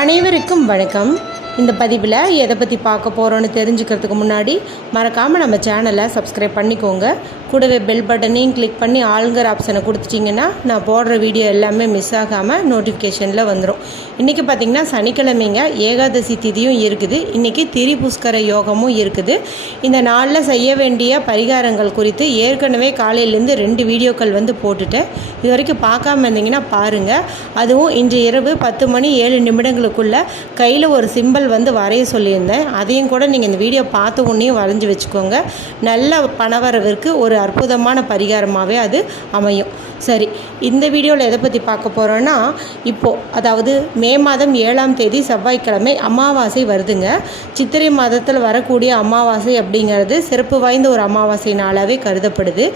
அனைவருக்கும் வணக்கம். இந்த பதிவில் எதை பற்றி பார்க்க போகிறோன்னு தெரிஞ்சுக்கிறதுக்கு முன்னாடி மறக்காமல் நம்ம சேனலை சப்ஸ்கிரைப் பண்ணிக்கோங்க. கூடவே பெல் பட்டனையும் கிளிக் பண்ணி ஆளுங்கிற ஆப்ஷனை கொடுத்துட்டிங்கன்னா நான் போடுற வீடியோ எல்லாமே மிஸ் ஆகாமல் நோட்டிஃபிகேஷனில் வந்துடும். இன்றைக்கி பார்த்திங்கன்னா சனிக்கிழமைங்க, ஏகாதசி திதியும் இருக்குது. இன்றைக்கி திரிபுஷ்கர யோகமும் இருக்குது. இந்த நாளில் செய்ய வேண்டிய பரிகாரங்கள் குறித்து ஏற்கனவே காலையிலேருந்து 2 வீடியோக்கள் போட்டுட்டேன். இது வரைக்கும் பார்க்காம இருந்தீங்கன்னா பாருங்கள். அதுவும் இன்று இரவு 10 மணி 7 நிமிடங்களுக்குள்ளே கையில் ஒரு சிம்பிள் வரைய சொல்லியிருந்தேன். அதையும் கூட நீங்கள் இந்த வீடியோ பார்த்த உடனேயும் வரைஞ்சி வச்சுக்கோங்க. நல்ல பணவரவிற்கு ஒரு அற்புதமான பரிகாரமாகவே அது அமையும். சரி, இந்த வீடியோவில் எதை பற்றி பார்க்க போகிறோன்னா, இப்போது அதாவது மே மாதம் 7ஆம் தேதி செவ்வாய்க்கிழமை அமாவாசை வருதுங்க. சித்திரை மாதத்தில் வரக்கூடிய அமாவாசை அப்படிங்கிறது சிறப்பு வாய்ந்த ஒரு அமாவாசை நாளாகவே கருதப்படுது.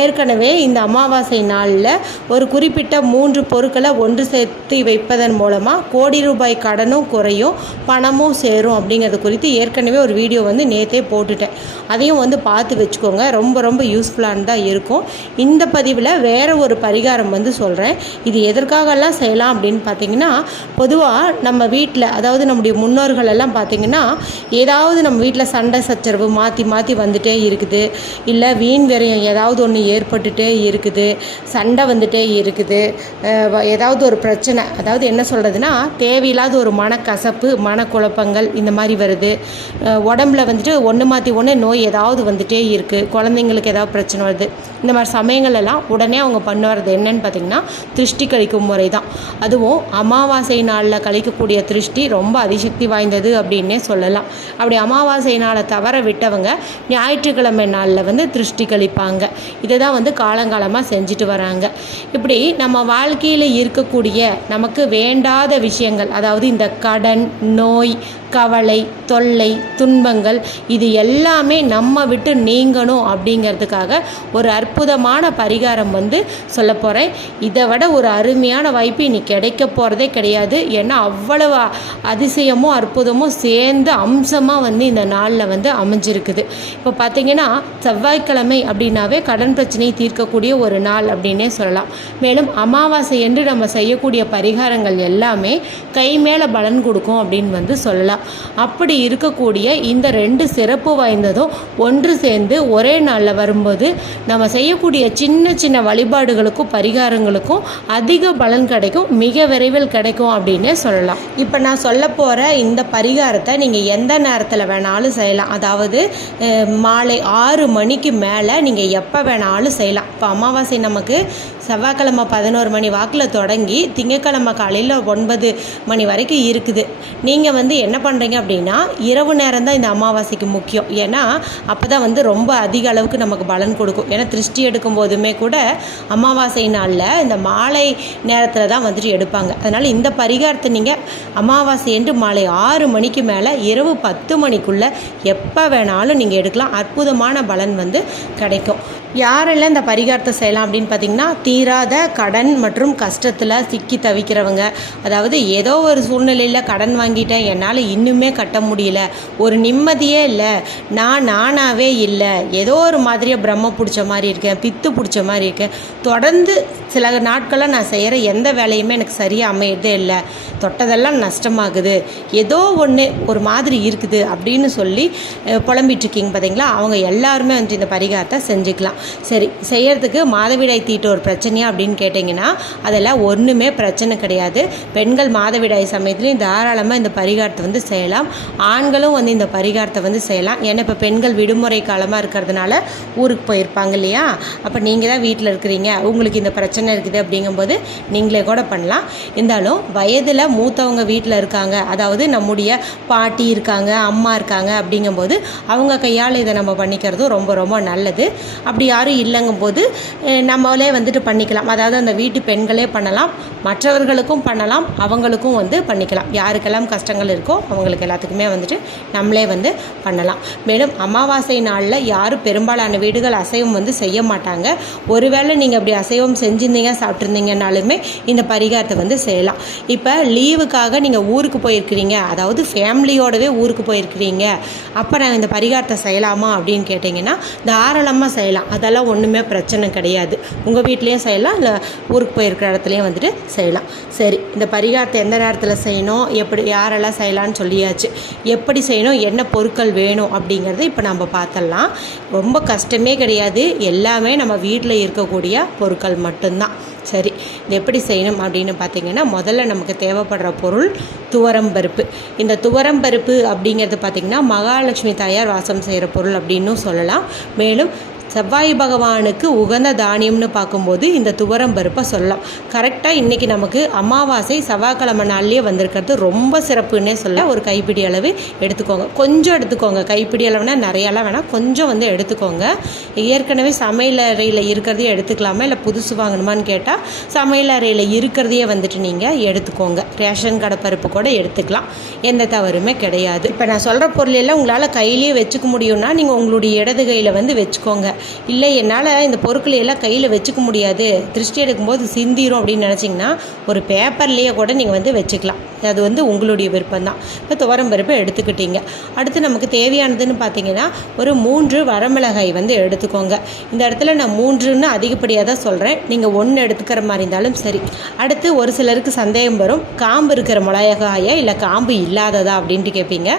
ஏற்கனவே இந்த அமாவாசை நாளில் ஒரு குறிப்பிட்ட 3 பொருட்களை ஒன்று சேர்த்து வைப்பதன் மூலமாக கோடி ரூபாய் கடனும் குறையும், பணமும் சேரும் அப்படிங்கிறது குறித்து ஏற்கனவே ஒரு வீடியோ நேற்றே போட்டுட்டேன். அதையும் பார்த்து வச்சுக்கோங்க. ரொம்ப ரொம்ப யூஸ்ஃபுல்லாக தான் இருக்கும். இந்த பதிவில் வேறு ஒரு பரிகாரம் சொல்கிறேன். இது எதற்காகலாம் செய்யலாம் அப்படின்னு பார்த்தீங்கன்னா, பொதுவாக நம்ம வீட்டில், அதாவது நம்முடைய முன்னோர்கள் எல்லாம் பார்த்திங்கன்னா, ஏதாவது நம்ம வீட்டில் சண்டை சச்சரவு மாற்றி மாற்றி வந்துட்டே இருக்குது, இல்லை வீண் விரயம் ஏதாவது ஒன்று ஏற்பட்டுகிட்டே இருக்குது, சண்டை வந்துட்டே இருக்குது, ஏதாவது ஒரு பிரச்சனை, அதாவது என்ன சொல்கிறதுனா தேவையில்லாத ஒரு மனக்கசப்பு, மனக்குழப்பங்கள் இந்த மாதிரி வருது. உடம்புல ஒன்று மாற்றி ஒன்று நோய் ஏதாவது வந்துட்டே இருக்குது, குழந்தைங்களுக்கு ஏதாவது பிரச்சனை வருது. இந்த மாதிரி சமயங்கள் எல்லாம் உடனே அவங்க பண்ணுறது என்னன்னு பார்த்திங்கன்னா திருஷ்டி கழிக்கும் முறை தான். அதுவும் அமாவாசை நாளில் கழிக்கக்கூடிய திருஷ்டி ரொம்ப அதிசக்தி வாய்ந்தது அப்படின்னே சொல்லலாம். அப்படி அமாவாசை நாளை தவற விட்டவங்க ஞாயிற்றுக்கிழமை நாளில் திருஷ்டி கழிப்பாங்க. இதை தான் காலங்காலமாக செஞ்சுட்டு வராங்க. இப்படி நம்ம வாழ்க்கையில் இருக்கக்கூடிய நமக்கு வேண்டாத விஷயங்கள், அதாவது இந்த கடன், நோய், கவலை, தொல்லை, துன்பங்கள், இது எல்லாமே நம்ம விட்டு நீங்கணும் அப்படிங்கிறதுக்காக ஒரு அற்புதமான பரிகாரம் சொல்ல போகிறேன். இதை விட ஒரு அருமையான வாய்ப்பு இனி கிடைக்க போகிறதே கிடையாது. ஏன்னா அவ்வளவு அதிசயமும் அற்புதமும் சேர்ந்து அம்சமாக இந்த நாளில் அமைஞ்சிருக்குது. இப்போ பார்த்திங்கன்னா செவ்வாய்க்கிழமை அப்படின்னாவே கடன் பிரச்சனையை தீர்க்கக்கூடிய ஒரு நாள் அப்படின்னே சொல்லலாம். மேலும் அமாவாசை என்று நம்ம செய்யக்கூடிய பரிகாரங்கள் எல்லாமே கை மேலே பலன் கொடுக்கும் அப்படின்னு சொல்லலாம். அப்படி இருக்கக்கூடிய இந்த 2 சிறப்பு வாய்ந்ததும் ஒன்று சேர்ந்து ஒரே நாளில் வரும்போது நம்ம செய்யக்கூடிய சின்ன சின்ன வழிபாடுகளுக்கும் பரிகாரங்களுக்கும் அதிக பலன் கிடைக்கும், மிக விரைவில் கிடைக்கும் அப்படின்னே சொல்லலாம். இப்போ நான் சொல்ல போகிற இந்த பரிகாரத்தை நீங்கள் எந்த நேரத்தில் வேணாலும் செய்யலாம். அதாவது மாலை 6 மணிக்கு மேலே நீங்கள் எப்போ வேணாலும் செய்யலாம். இப்போ அமாவாசை நமக்கு செவ்வாய்க்கிழமை 11 மணி வாக்கில் தொடங்கி திங்கட்கிழமை காலையில் 9 மணி வரைக்கும் இருக்குது. நீங்கள் என்ன பண்ணுறீங்க அப்படின்னா, இரவு நேரம் தான் இந்த அமாவாசைக்கு முக்கியம். ஏன்னா அப்போ தான் ரொம்ப அதிக அளவுக்கு நமக்கு பலன் கொடுக்கும். ஏன்னா திருஷ்டி எடுக்கும் போதுமே கூட அமாவாசை நாளில் இந்த மாலை நேரத்தில் தான் எடுப்பாங்க. அதனால் இந்த பரிகாரத்தை நீங்கள் அமாவாசை என்று மாலை 6 மணிக்கு மேலே இரவு 10 மணிக்குள்ளே எப்போ வேணாலும் நீங்கள் எடுக்கலாம். அற்புதமான பலன் கிடைக்கும். யாரெல்லாம் இந்த பரிகாரத்தை செய்யலாம் அப்படின்னு பார்த்திங்கன்னா, தீராத கடன் மற்றும் கஷ்டத்தில் சிக்கி தவிக்கிறவங்க, அதாவது ஏதோ ஒரு சூழ்நிலையில் கடன் வாங்கிட்டேன், என்னால் இன்னுமே கட்ட முடியல, ஒரு நிம்மதியே இல்லை, நானாகவே இல்லை, ஏதோ ஒரு மாதிரியாக பிரம்ம பிடிச்ச மாதிரி இருக்கேன், பித்து பிடிச்ச மாதிரி இருக்கேன், தொடர்ந்து சில நாட்களாக நான் செய்கிற எந்த வேலையுமே எனக்கு சரியாக அமையதே இல்லை, தொட்டதெல்லாம் நஷ்டமாகுது, ஏதோ ஒன்று ஒரு மாதிரி இருக்குது அப்படின்னு சொல்லி புலம்பிகிட்ருக்கீங்க பார்த்தீங்களா, அவங்க எல்லாருமே இந்த பரிகாரத்தை செஞ்சுக்கலாம். சரி, செய்கிறதுக்கு மாதவிடாய் தீட்டு ஒரு பிரச்சனையா அப்படின்னு கேட்டிங்கன்னா, அதெல்லாம் ஒன்றுமே பிரச்சனை கிடையாது. பெண்கள் மாதவிடாய் சமயத்துலேயும் தாராளமாக இந்த பரிகாரத்தை செய்யலாம். ஆண்களும் இந்த பரிகாரத்தை செய்யலாம். ஏன்னா இப்போ பெண்கள் விடுமுறை காலமாக இருக்கிறதுனால ஊருக்கு போயிருப்பாங்க இல்லையா, அப்போ நீங்கள் தான் வீட்டில் இருக்கிறீங்க, உங்களுக்கு இந்த பிரச்சனை இருக்குது அப்படிங்கும்போது நீங்களே கூட பண்ணலாம். இருந்தாலும் வயதில் மூத்தவங்க வீட்டில் இருக்காங்க, அதாவது நம்முடைய பாட்டி இருக்காங்க, அம்மா இருக்காங்க அப்படிங்கும்போது அவங்க கையால் இதை நம்ம பண்ணிக்கிறதும் ரொம்ப ரொம்ப நல்லது. அப்படி யாரும் இல்லைங்கும்போது நம்மளே பண்ணிக்கலாம். அதாவது அந்த வீட்டு பெண்களே பண்ணலாம், மற்றவர்களுக்கும் பண்ணலாம், அவங்களுக்கும் பண்ணிக்கலாம். யாருக்கெல்லாம் கஷ்டங்கள் இருக்கோ அவங்களுக்கு எல்லாத்துக்குமே நம்மளே பண்ணலாம். மேலும் அமாவாசை நாளில் யாரும் பெரும்பாலான வீடுகள் அசைவம் செய்ய மாட்டாங்க. ஒருவேளை நீங்கள் அப்படி அசைவம் செஞ்சுருந்தீங்க, சாப்பிட்ருந்தீங்கனாலுமே இந்த பரிகாரத்தை செய்யலாம். இப்போ லீவுக்காக நீங்கள் ஊருக்கு போயிருக்கிறீங்க, அதாவது ஃபேமிலியோடவே ஊருக்கு போயிருக்கிறீங்க, அப்போ நான் இந்த பரிகாரத்தை செய்யலாமா அப்படின்னு கேட்டிங்கன்னா தாராளமாக செய்யலாம். அதெல்லாம் ஒன்றுமே பிரச்சனை கிடையாது. உங்கள் வீட்லேயும் செய்யலாம், இல்லை ஊருக்கு போயிருக்கிற இடத்துலையும் வந்துட்டு செய்யலாம். சரி, இந்த பரிகாரத்தை எந்த நேரத்தில் செய்யணும், எப்படி யாரெல்லாம் செய்யலான்னு சொல்லியாச்சு. எப்படி செய்யணும், என்ன பொருட்கள் வேணும் அப்படிங்கிறத இப்போ நம்ம பார்த்துடலாம். ரொம்ப கஷ்டமே கிடையாது, எல்லாமே நம்ம வீட்டில் இருக்கக்கூடிய பொருட்கள் மட்டும்தான். சரி, இது எப்படி செய்யணும் அப்படின்னு பார்த்தீங்கன்னா, முதல்ல நமக்கு தேவைப்படுற பொருள் துவரம்பருப்பு. இந்த துவரம்பருப்பு அப்படிங்கிறது பார்த்திங்கன்னா மகாலட்சுமி தாயார் வாசம் செய்கிற பொருள் அப்படின்னும் சொல்லலாம். மேலும் செவ்வாய் பகவானுக்கு உகந்த தானியம்னு பார்க்கும்போது இந்த துவரம்பருப்பை சொல்லலாம். கரெக்டாக இன்றைக்கி நமக்கு அமாவாசை செவ்வாய்க்கிழமை நாள்லேயே வந்திருக்கிறது ரொம்ப சிறப்புன்னே சொல்ல. ஒரு கைப்பிடி அளவு எடுத்துக்கோங்க, கொஞ்சம் எடுத்துக்கோங்க. கைப்பிடி அளவுனா நிறையாலாம் வேணாம், கொஞ்சம் வந்து எடுத்துக்கோங்க. ஏற்கனவே சமையல் அறையில் இருக்கிறதையே எடுத்துக்கலாமா, இல்லை புதுசு வாங்கணுமான்னு கேட்டால் சமையல் அறையில் இருக்கிறதையே வந்துட்டு நீங்கள் எடுத்துக்கோங்க. ரேஷன் கடை பருப்பு கூட எடுத்துக்கலாம், எந்த தவறுமே கிடையாது. இப்போ நான் சொல்கிற பொருள் எல்லாம் உங்களால் கையிலேயே வச்சுக்க முடியும்னா நீங்கள் உங்களுடைய இடது கையில் வந்து வச்சுக்கோங்க. இல்லை என்னால் இந்த பொருட்களை எல்லாம் கையில் வச்சுக்க முடியாது, திருஷ்டி எடுக்கும்போது சிந்திரும் அப்படின்னு நினச்சிங்கன்னா ஒரு பேப்பர்லேயே கூட நீங்கள் வந்து வச்சுக்கலாம். அது வந்து உங்களுடைய விருப்பம் தான். இப்போ துவரம்பருப்பை எடுத்துக்கிட்டீங்க. அடுத்து நமக்கு தேவையானதுன்னு பார்த்தீங்கன்னா ஒரு 3 வரமிளகாய் வந்து எடுத்துக்கோங்க. இந்த இடத்துல நான் 3ன்னு அதிகப்படியாக தான் சொல்கிறேன், நீங்கள் 1 எடுத்துக்கிற மாதிரி இருந்தாலும் சரி. அடுத்து ஒரு சிலருக்கு சந்தேகம் வரும், காம்பு இருக்கிற மிளகாயா இல்லை காம்பு இல்லாததா அப்படின்ட்டு கேட்பீங்க.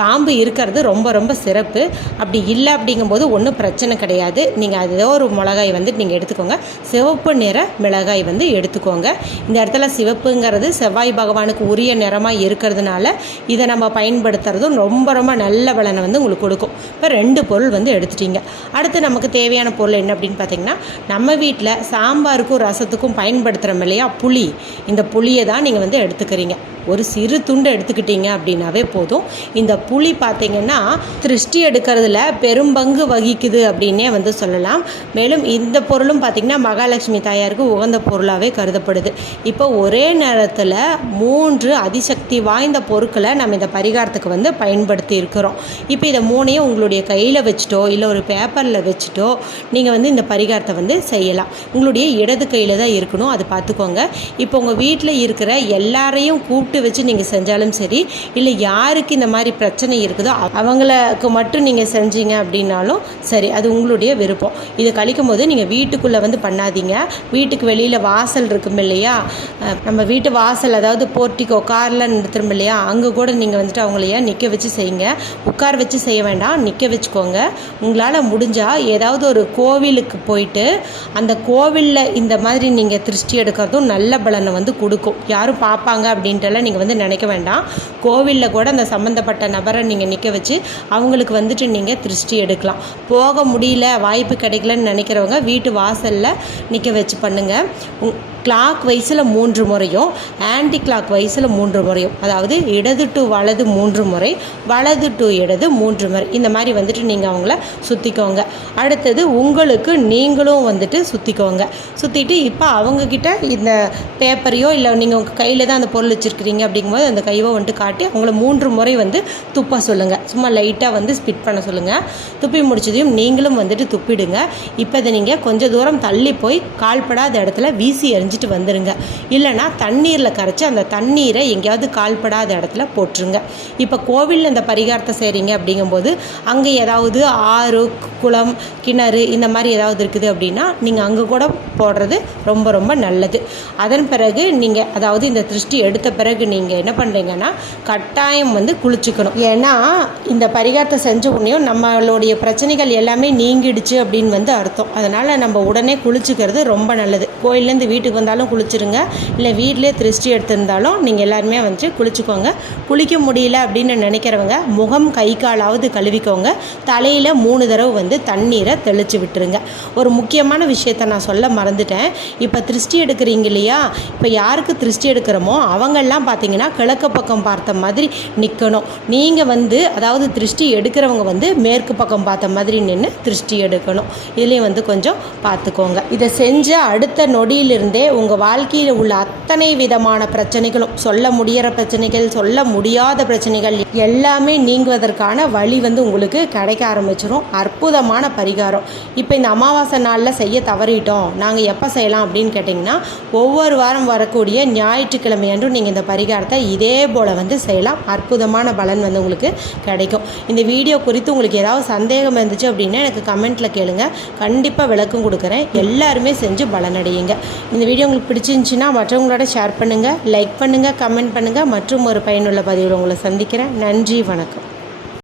காம்பு இருக்கிறது ரொம்ப ரொம்ப சிறப்பு. அப்படி இல்லை அப்படிங்கும்போது ஒன்றும் பிரச்சனை கிடையாது. நீங்கள் அதே ஒரு மிளகாய் வந்து நீங்கள் எடுத்துக்கோங்க. சிவப்பு நிற மிளகாய் வந்து எடுத்துக்கோங்க. இந்த இடத்துல சிவப்புங்கிறது செவ்வாய் பகவானுக்கு உரிய நிறமாக இருக்கிறதுனால இதை நம்ம பயன்படுத்துறதும் ரொம்ப ரொம்ப நல்ல பலனை வந்து உங்களுக்கு கொடுக்கும். இப்போ 2 பொருள் வந்து எடுத்துட்டீங்க. அடுத்து நமக்கு தேவையான பொருள் என்ன அப்படின்னு பார்த்தீங்கன்னா, நம்ம வீட்டில் சாம்பாருக்கும் ரசத்துக்கும் பயன்படுத்துகிறோம் இல்லையா புளி, இந்த புளியை தான் நீங்கள் வந்து எடுத்துக்கிறீங்க. ஒரு சிறு துண்டு எடுத்துக்கிட்டீங்க அப்படின்னாவே போதும். இந்த புளி பார்த்தீங்கன்னா திருஷ்டி எடுக்கிறதுல பெரும்பங்கு வகிக்குது அப்படின்னே வந்து சொல்லலாம். மேலும் இந்த பொருளும் பார்த்திங்கன்னா மகாலட்சுமி தாயாருக்கு உகந்த பொருளாகவே கருதப்படுது. இப்போ ஒரே நேரத்தில் 3 அதிசக்தி வாய்ந்த பொருட்களை நம்ம இந்த பரிகாரத்துக்கு வந்து பயன்படுத்தி இருக்கிறோம். இப்போ இதை 3ஐயும் உங்களுடைய கையில் வச்சுட்டோ இல்லை ஒரு பேப்பரில் வச்சுட்டோ நீங்கள் வந்து இந்த பரிகாரத்தை வந்து செய்யலாம். உங்களுடைய இடது கையில் தான் இருக்கணும், அது பார்த்துக்கோங்க. இப்போ உங்கள் வீட்டில் இருக்கிற எல்லாரையும் கூப்பிட்டு வச்சு நீங்கள் செஞ்சாலும் சரி, இல்லை யாருக்கு இந்த மாதிரி பிரச்சனை இருக்குதோ அவங்களுக்கு மட்டும் நீங்கள் செஞ்சீங்க அப்படின்னாலும் சரி, அது உங்களுடைய விருப்பம். இதை கழிக்கும் போது நீங்கள் வீட்டுக்குள்ளே வந்து பண்ணாதீங்க. வீட்டுக்கு வெளியில் வாசல் இருக்கும் இல்லையா, நம்ம வீட்டு வாசல், அதாவது போர்ட்டிக்கோ காரில் நிறுத்துறோம் இல்லையா, அங்கே கூட நீங்கள் வந்துட்டு அவங்களைய நிற்க வச்சு செய்யுங்க. உட்கார வச்சு செய்ய வேண்டாம், நிற்க வச்சுக்கோங்க. உங்களால் முடிஞ்சால் ஏதாவது ஒரு கோவிலுக்கு போயிட்டு அந்த கோவிலில் இந்த மாதிரி நீங்கள் திருஷ்டி எடுக்கிறதும் நல்ல பலனை வந்து கொடுக்கும். யாரும் பார்ப்பாங்க அப்படின்ட்டுலாம் நீங்கள் வந்து நினைக்க வேண்டாம். கோவிலில் கூட அந்த சம்மந்தப்பட்ட நபரை நீங்கள் நிற்க வச்சு அவங்களுக்கு வந்துட்டு நீங்கள் திருஷ்டி எடுக்கலாம். போக முடியல, வாய்ப்பு கிடைக்கலன்னு நினைக்கிறவங்க வீட்டு வாசலில் நிற்க வச்சு பண்ணுங்கள். கிளாக் வைஸில் 3 முறையும் ஆன்டி கிளாக் வைஸில் 3 முறையும், அதாவது இடது டு வலது 3 முறை, வலது டு இடது 3 முறை, இந்த மாதிரி வந்துட்டு நீங்கள் அவங்கள சுற்றிக்கோங்க. அடுத்தது உங்களுக்கு நீங்களும் வந்துட்டு சுற்றிக்கோங்க. சுற்றிட்டு இப்போ அவங்கக்கிட்ட இந்த பேப்பரையோ இல்லை நீங்கள் உங்கள் கையில் தான் அந்த பொருள் வச்சுருக்கிறீங்க அப்படிங்கும்போது அந்த கையோ வந்துட்டு காட்டி அவங்கள 3 முறை வந்து துப்ப சொல்லுங்கள். சும்மா லைட்டாக வந்து ஸ்பிட் பண்ண சொல்லுங்கள். துப்பி முடிச்சதையும் நீங்களும் வந்துட்டு துப்பிடுங்க. இப்போ இதை நீங்கள் கொஞ்சம் தூரம் தள்ளி போய் கால்படாத இடத்துல வீசி எறிஞ்சிட்டு வந்துடுங்க. இல்லைனா தண்ணீரில் கரைச்சி அந்த தண்ணீரை எங்கேயாவது கால்படாத இடத்துல போட்டுருங்க. இப்போ கோவிலில் இந்த பரிகாரத்தை செய்கிறீங்க அப்படிங்கும்போது அங்கே ஏதாவது ஆறு, குளம், கிணறு இந்த மாதிரி ஏதாவது இருக்குது அப்படின்னா நீங்கள் அங்கே கூட போடுறது ரொம்ப ரொம்ப நல்லது. அதன் பிறகு நீங்கள், அதாவது இந்த திருஷ்டி எடுத்த பிறகு நீங்கள் என்ன பண்ணுறீங்கன்னா கட்டாயம் வந்து குளிச்சுக்கணும். ஏன்னா இந்த பரிகாரத்தை செஞ்ச உடனேயும் நம்மளுடைய பிரச்சனைகள் எல்லாமே நீங்கிடுச்சு அப்படின்னு வந்து அர்த்தம். அதனால் நம்ம உடனே குளிச்சுக்கிறது ரொம்ப நல்லது. கோயிலேருந்து வீட்டுக்கு வந்தாலும் குளிச்சுருங்க, இல்லை வீட்டிலே திருஷ்டி எடுத்திருந்தாலும் நீங்கள் எல்லாருமே வந்து குளிச்சுக்கோங்க. குளிக்க முடியல அப்படின்னு நினைக்கிறவங்க முகம் கை காலாவது கழுவிக்கோங்க. தலையில் 3 தடவை வந்து தண்ணீரை தெளித்து விட்டுருங்க. ஒரு முக்கியமான விஷயத்தை நான் சொல்ல மறந்துட்டேன். இப்போ திருஷ்டி எடுக்கிறீங்க இல்லையா, இப்போ யாருக்கு திருஷ்டி எடுக்கிறோமோ அவங்கெல்லாம் பார்த்தீங்கன்னா கிழக்கு பக்கம் பார்த்த மாதிரி நிற்கணும். நீங்கள் வந்து, அதாவது திருஷ்டி எடுக்கிறவங்க வந்து மேற்கு பக்கம் பார்த்த மாதிரி நின்று திருஷ்டி எடுக்கணும். இதுலேயும் வந்து கொஞ்சம் பார்த்துக்கோங்க. இதை செஞ்ச அடுத்த நொடியிலிருந்தே உங்கள் வாழ்க்கையில் உள்ள அத்தனை விதமான பிரச்சனைகளும், சொல்ல முடிகிற பிரச்சனைகள், சொல்ல முடியாத பிரச்சனைகள் எல்லாமே நீங்குவதற்கான வழி உங்களுக்கு கிடைக்க ஆரம்பிச்சிடும். அற்புதமான பரிகாரம். இப்போ இந்த அமாவாசை நாளில் செய்ய தவறிட்டோம், நாங்கள் எப்போ செய்யலாம் அப்படின்னு கேட்டிங்கன்னா, ஒவ்வொரு வாரம் வரக்கூடிய ஞாயிற்றுக்கிழமை அன்றும் நீங்கள் இந்த பரிகாரத்தை இதே போல் செய்யலாம். அற்புதமான பலன் உங்களுக்கு கிடைக்கும். இந்த வீடியோ குறித்து உங்களுக்கு ஏதாவது சந்தேகம் இருந்துச்சு அப்படின்னா எனக்கு கமெண்ட்டில் கேளுங்க, கண்டிப்பாக விளக்கம் கொடுக்குறேன். எல்லாருமே செஞ்சு பலனடையுங்க. இந்த வீடியோ உங்களுக்கு பிடிச்சிருந்துச்சின்னா மற்றவங்களோட ஷேர் பண்ணுங்கள், லைக் பண்ணுங்கள், கமெண்ட் பண்ணுங்கள். மற்றும் ஒரு பயனுள்ள பதிவில் உங்களை சந்திக்கிறேன். நன்றி, வணக்கம்.